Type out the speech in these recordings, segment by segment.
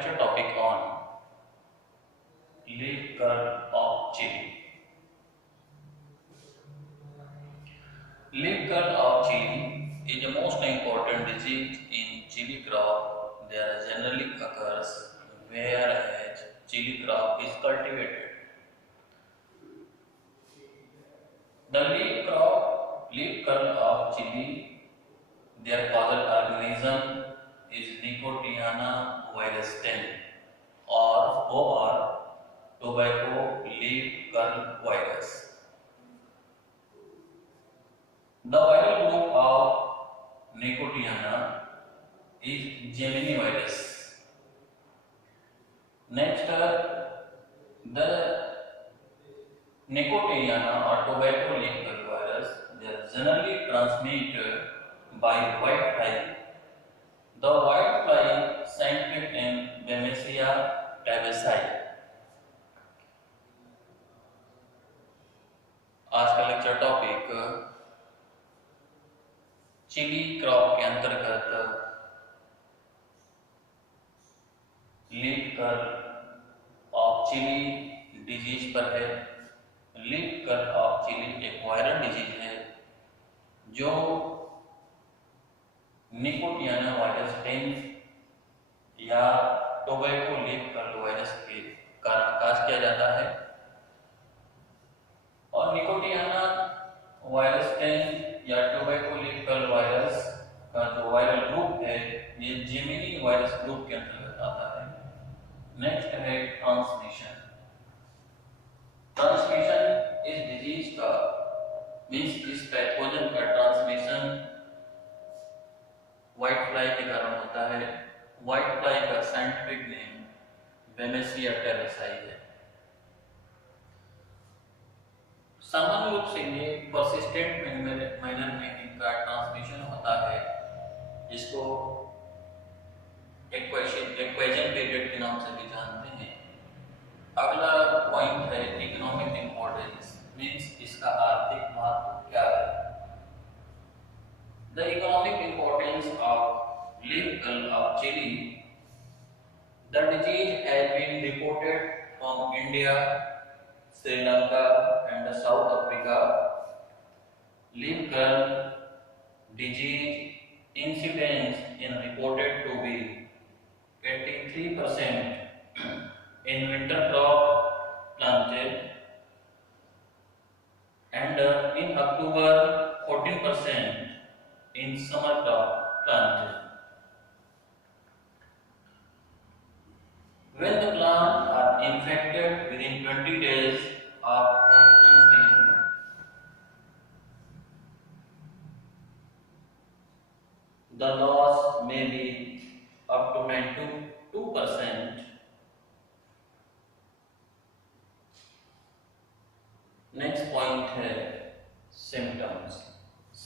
lecture topic on leaf curl of chili. Leaf curl of chili is the most important disease in chili crop. There generally occurs whereas chili crop is cultivated. The leaf curl of chili, their causal organism is Nicotiana virus 10 or tobacco leaf curl virus. The viral group of Nicotiana is Gemini virus. Next, the Nicotiana or tobacco leaf curl virus, they are generally transmitted by white fly. The white fly scientific name Bamesia tabaci. आज का lecture topic chilli crop के अंतर्गत leaf curl of chilli disease पर है। Leaf curl of chilli एक viral disease है जो nicotiana virus 10 या टोबैको लीफ कर्ल वायरस के कारण आकाश किया जाता है। और निकोटियाना वायरस 10 या टोबैको लीफ कर्ल वायरस का जो वायरल ग्रुप है ये जेमिनी वायरस ग्रुप के अंतर्गत आता है। नेक्स्ट है ट्रांसमिशन। ट्रांसमिशन इस डिजीज का मींस इस पैथोजन का ट्रांसमिशन व्हाइट फ्लाई के कारण होता है। व्हाइट फ्लाई का साइंटिफिक नेम बेमेसिया टेरेसाई है। सामान्य रूप से ये परसिस्टेंट मैनर में इनका ट्रांसमिशन होता है, जिसको एक्वेजन पीरियड के नाम से भी जानते हैं। अगला पॉइंट है इकोनॉमिक इंपॉर्टेंस, मींस इसका आर्थिक महत्व क्या है। The economic importance of leaf curl of chilli, the disease has been reported from India, Sri Lanka and South Africa. Leaf curl disease incidence is reported to be 83% in winter crop planted and in October 14% in summer crop planted. When the plants are infected within 20 days of transplanting, the loss may be up to 92%. Next point है symptoms.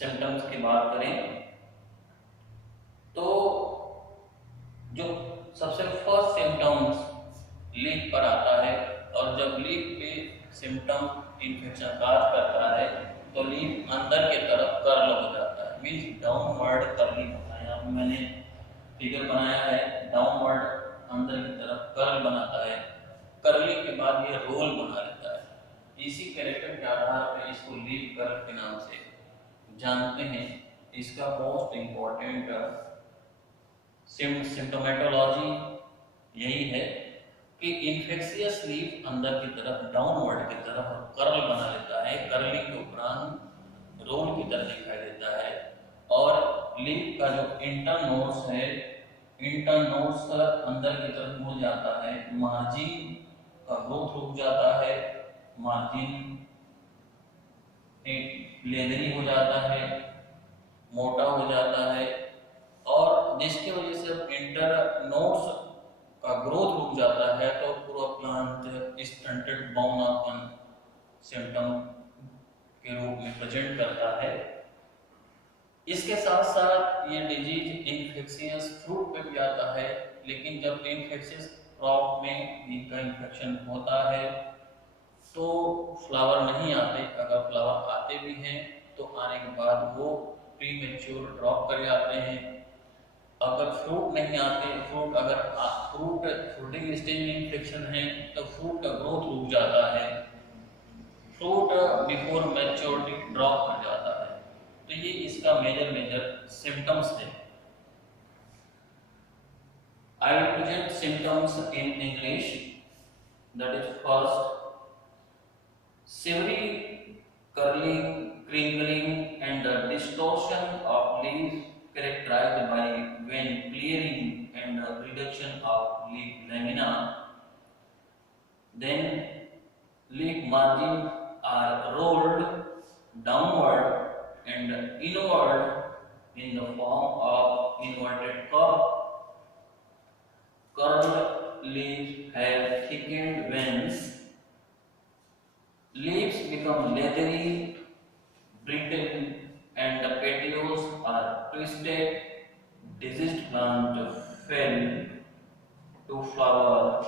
Symptoms की बात करें तो जो सबसे first symptoms leaf पर आता है, और जब लीफ पे सिम्टम इन्फेक्शन काज करता है तो लीफ अंदर की तरफ कर्ल हो जाता है, मींस डाउनवर्ड कर्लिंग होता है। यहाँ पे मैंने फिगर बनाया है, डाउनवर्ड अंदर की तरफ कर्ल बनाता है। कर्लिंग के बाद ये रोल बना लेता है। इसी कैरेक्टर के आधार पर इसको लीफ कर्ल के नाम से जानते हैं। इसका मोस्ट इम्पोर्टेंट सिम्टोमेटोलॉजी यही है कि इन्फेक्शियस लीफ अंदर की तरफ डाउनवर्ड की तरफ कर्ल बना लेता है, कर्लिंग के उपरांत रोल की तरह दिखाई देता है। और लीफ का जो इंटरनोड्स है, इंटरनोड्स अंदर की तरफ मुड़ जाता है, मार्जिन का ग्रोथ रुक जाता है, मार्जिन लेदरी हो जाता है, मोटा हो जाता है, और जिसकी वजह से इंटरनोड्स का ग्रोथ रुक जाता है तो पूरा प्लांट स्टंटेड बौनापन सिम्टम के रूप में प्रेजेंट करता है। इसके साथ साथ ये डिजीज इन्फेक्शियस फ्रूट पे भी आता है, लेकिन जब इन्फेक्शियस क्रॉप में इनका इन्फेक्शन होता है तो फ्लावर नहीं आते। अगर फ्लावर आते भी हैं तो आने के बाद वो प्रीमेच्योर ड्रॉप कर जाते हैं। अगर फ्रूट नहीं आते, फ्रूटिंग स्टेज में इन्फेक्शन है तो फ्रूट का ग्रोथ रुक जाता है, फ्रूट बिफोर मैच्योरिटी ड्रॉप कर जाता है। तो ये इसका मेजर सिम्टम्स है। I will present symptoms in English. That is first, savory curling, crinkling, and the distortion of leaves characterized by when clearing and the reduction of leaf lamina. Then leaf margins are rolled downward and inward in the form of inverted curve. Curved leaves have thickened veins. Leaves become leathery, brittle, and the petioles are twisted. Diseased plant fail to flower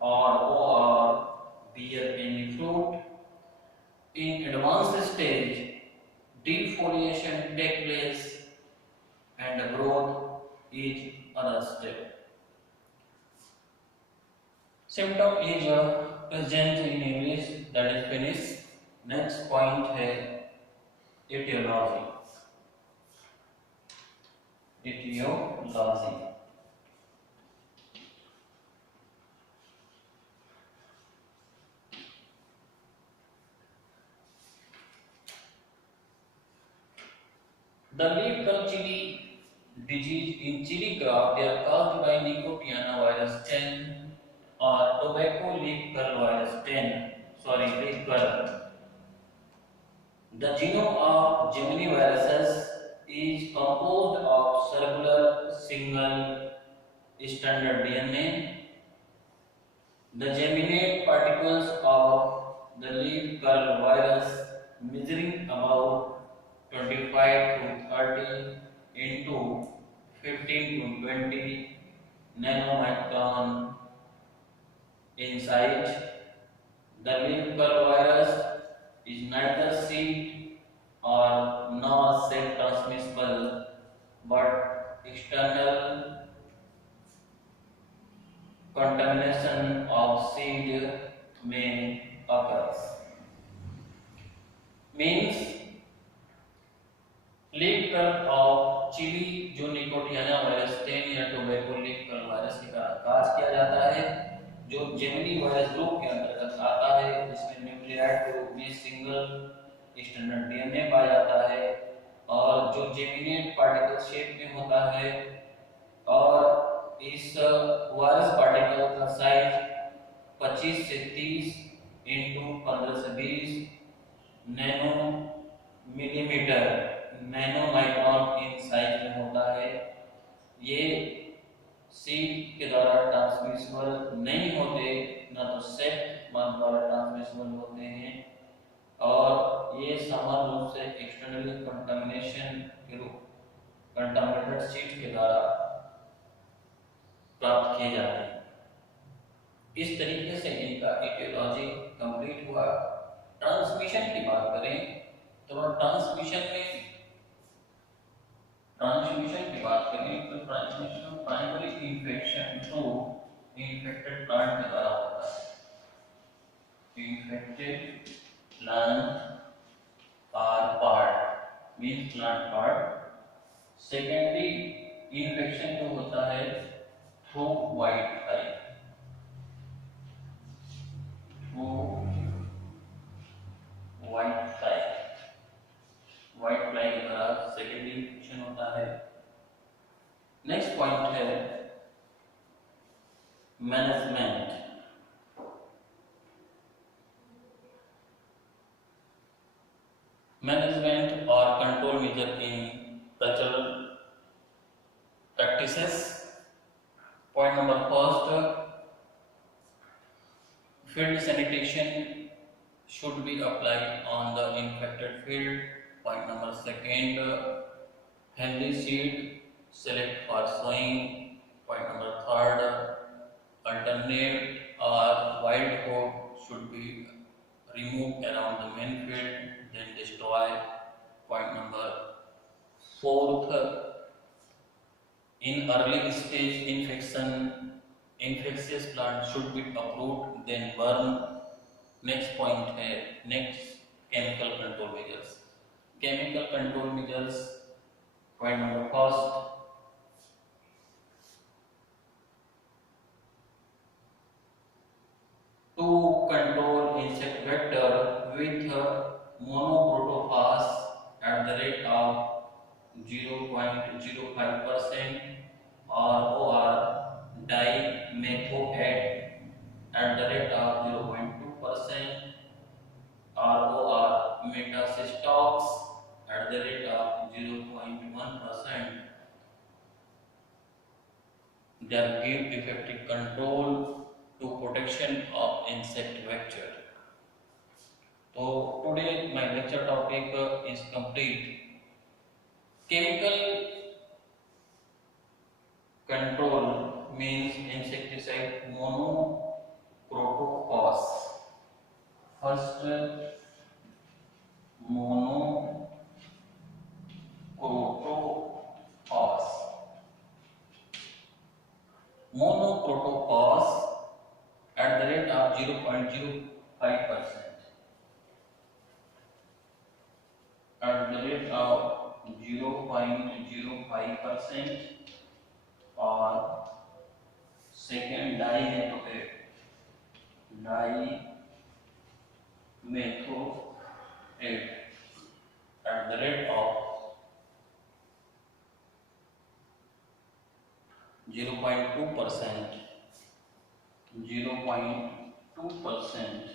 or bear any fruit. In advanced stage, defoliation takes place and growth is arrested. Symptom is present in English, that is finished. Next point है etiology. Etiology. The leaf curl chili disease in chili crop, they are caused by Nicotiana virus 10 or tobacco leaf curl virus 10. Leaf curl. The genome of Gemini viruses is composed of circular single stranded DNA. The geminate particles of the leaf curl virus measuring about 25 to 30 into 15 to 20 nanomicron in size. The leaf curl virus is neither seed or nor cell transmissible, but external contamination of seed may occur. Means leaf curl of chilli जो nicotiana virus 10 या tobacco leaf curl virus के काज किया जाता है, जो Gemini virus group के अंतर्गत आता है, जिसमें न्यूक्लियाइड के रूप में सिंगल स्टैंडर्ड डीएनए पाया जाता है और जो जेमिनेट पार्टिकल शेप में होता है, और इस वायरस पार्टिकल का साइज 25 से 30 इंटू 15 से 20 नैनो मिलीमीटर नैनोमाइक्रॉन इन साइज में होता है। ये सीड के द्वारा ट्रांसमिसिबल नहीं होते, ना तो सेप्ट मार्ग द्वारा ट्रांसमिसिबल होते हैं, और ये सामान्य रूप से एक्सटर्नली कंटामिनेशन के रूप कंटामिनेटेड सीड के द्वारा प्राप्त किए जाते हैं। इस तरीके से इनका एटियोलॉजी कंप्लीट हुआ। ट्रांसमिशन की बात करें तो ट्रांसमिशन की बात करें तो transmission primary infection through infected plant के द्वारा होता है। Infected plant or part means plant part. Secondary infection जो होता है through white fly, through white fly, white fly के द्वारा सेकेंडरी इन्फेक्शन होता है। नेक्स्ट पॉइंट है मैनेजमेंट। मैनेजमेंट और control major in cultural practices. Point number first, field sanitation should be applied on the infected field. Point number second, healthy seed select for sowing. Point number third, alternate or wild hog should be removed around the main field, then destroy. Point number fourth, In early stage infectious plant should be uprooted then burn. Next point है next chemical control measures. Chemical control measures. Point number first, to control insect vector with monoprotophos at the rate of 0.05% or dimethoate at the rate of 0.2% or metacystox at the rate of 0.1%. They give effective control to protection of insect vector. So today my lecture topic is complete. Chemical control means insecticide monoprotophos. First, monoprotophos. Monoprotophos at the rate of 0.05%. At the rate of 0.05% or second dimethoate at the rate of 0.2%,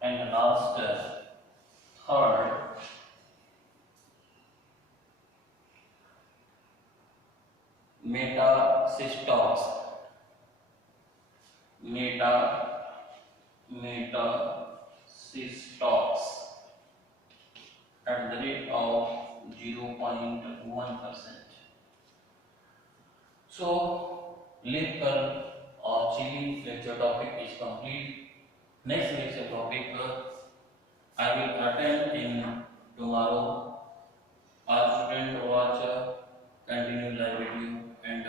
and last third metacystox at the rate of 0.1%. So leaf curl or chili lecture topic is complete. Next lecture topic I will attend in tomorrow. Our student watch continue live video and